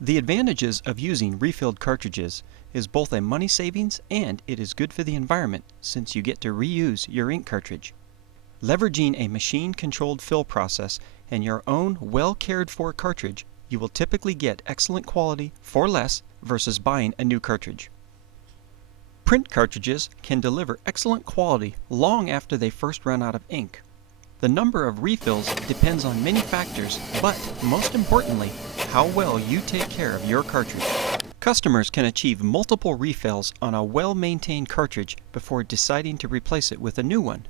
The advantages of using refilled cartridges is both a money savings and it is good for the environment since you get to reuse your ink cartridge. Leveraging a machine-controlled fill process and your own well-cared-for cartridge, you will typically get excellent quality for less versus buying a new cartridge. Print cartridges can deliver excellent quality long after they first run out of ink. The number of refills depends on many factors, but most importantly, how well you take care of your cartridge. Customers can achieve multiple refills on a well-maintained cartridge before deciding to replace it with a new one.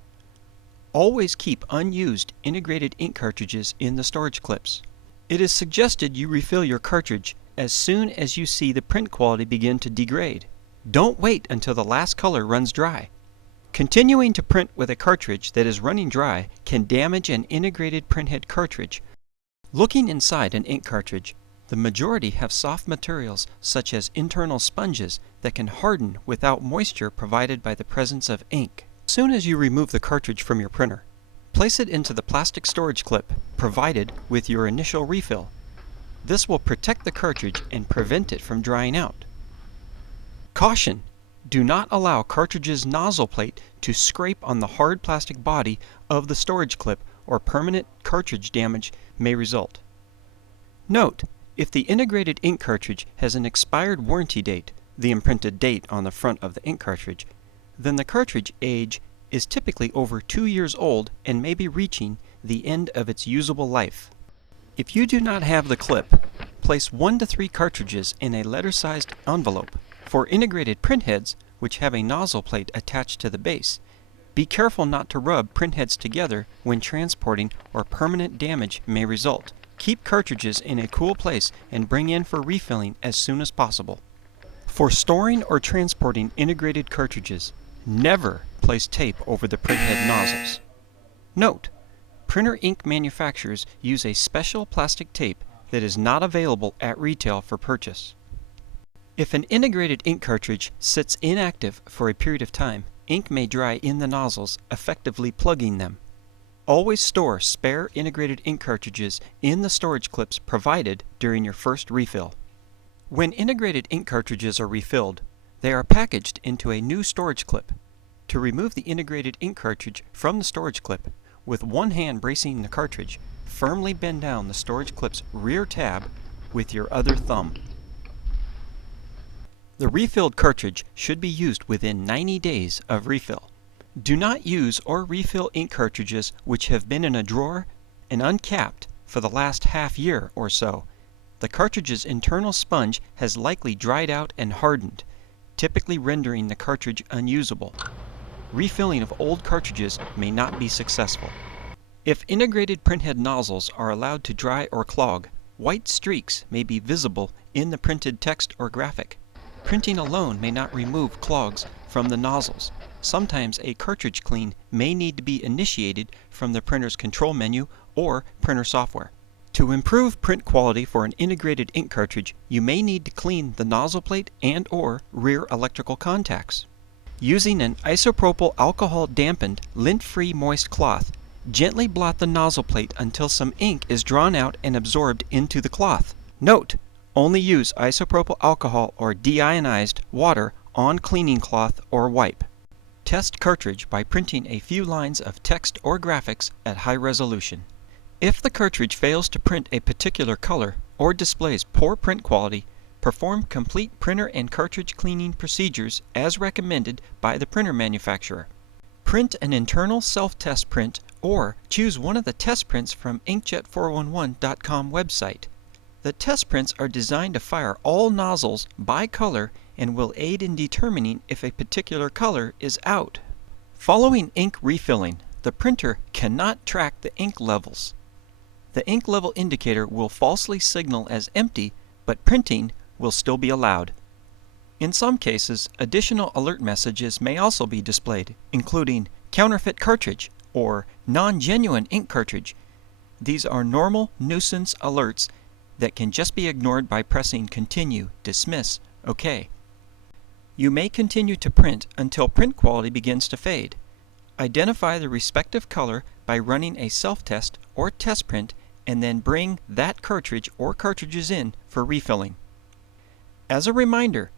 Always keep unused integrated ink cartridges in the storage clips. It is suggested you refill your cartridge as soon as you see the print quality begin to degrade. Don't wait until the last color runs dry. Continuing to print with a cartridge that is running dry can damage an integrated printhead cartridge. Looking inside an ink cartridge, the majority have soft materials such as internal sponges that can harden without moisture provided by the presence of ink. As soon as you remove the cartridge from your printer, place it into the plastic storage clip provided with your initial refill. This will protect the cartridge and prevent it from drying out. Caution! Do not allow cartridge's nozzle plate to scrape on the hard plastic body of the storage clip or permanent cartridge damage may result. Note: if the integrated ink cartridge has an expired warranty date, the imprinted date on the front of the ink cartridge, then the cartridge age is typically over 2 years old and may be reaching the end of its usable life. If you do not have the clip, place 1 to 3 cartridges in a letter-sized envelope. For integrated printheads, which have a nozzle plate attached to the base, be careful not to rub printheads together when transporting or permanent damage may result. Keep cartridges in a cool place and bring in for refilling as soon as possible. For storing or transporting integrated cartridges, never place tape over the printhead nozzles. Note: printer ink manufacturers use a special plastic tape that is not available at retail for purchase. If an integrated ink cartridge sits inactive for a period of time, ink may dry in the nozzles, effectively plugging them. Always store spare integrated ink cartridges in the storage clips provided during your first refill. When integrated ink cartridges are refilled, they are packaged into a new storage clip. To remove the integrated ink cartridge from the storage clip, with one hand bracing the cartridge, firmly bend down the storage clip's rear tab with your other thumb. The refilled cartridge should be used within 90 days of refill. Do not use or refill ink cartridges which have been in a drawer and uncapped for the last half year or so. The cartridge's internal sponge has likely dried out and hardened, typically rendering the cartridge unusable. Refilling of old cartridges may not be successful. If integrated printhead nozzles are allowed to dry or clog, white streaks may be visible in the printed text or graphic. Printing alone may not remove clogs from the nozzles. Sometimes a cartridge clean may need to be initiated from the printer's control menu or printer software. To improve print quality for an integrated ink cartridge, you may need to clean the nozzle plate and/or rear electrical contacts. Using an isopropyl alcohol dampened, lint-free moist cloth, gently blot the nozzle plate until some ink is drawn out and absorbed into the cloth. Note: only use isopropyl alcohol or deionized water on cleaning cloth or wipe. Test cartridge by printing a few lines of text or graphics at high resolution. If the cartridge fails to print a particular color or displays poor print quality, perform complete printer and cartridge cleaning procedures as recommended by the printer manufacturer. Print an internal self-test print or choose one of the test prints from inkjet411.com website. The test prints are designed to fire all nozzles by color and will aid in determining if a particular color is out. Following ink refilling, the printer cannot track the ink levels. The ink level indicator will falsely signal as empty, but printing will still be allowed. In some cases, additional alert messages may also be displayed, including counterfeit cartridge or non-genuine ink cartridge. These are normal nuisance alerts that can just be ignored by pressing Continue, Dismiss, OK. You may continue to print until print quality begins to fade. Identify the respective color by running a self-test or test print and then bring that cartridge or cartridges in for refilling. As a reminder,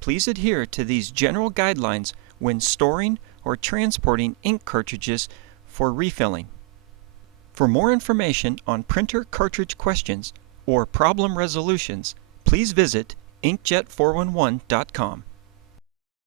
please adhere to these general guidelines when storing or transporting ink cartridges for refilling. For more information on printer cartridge questions or problem resolutions, please visit inkjet411.com.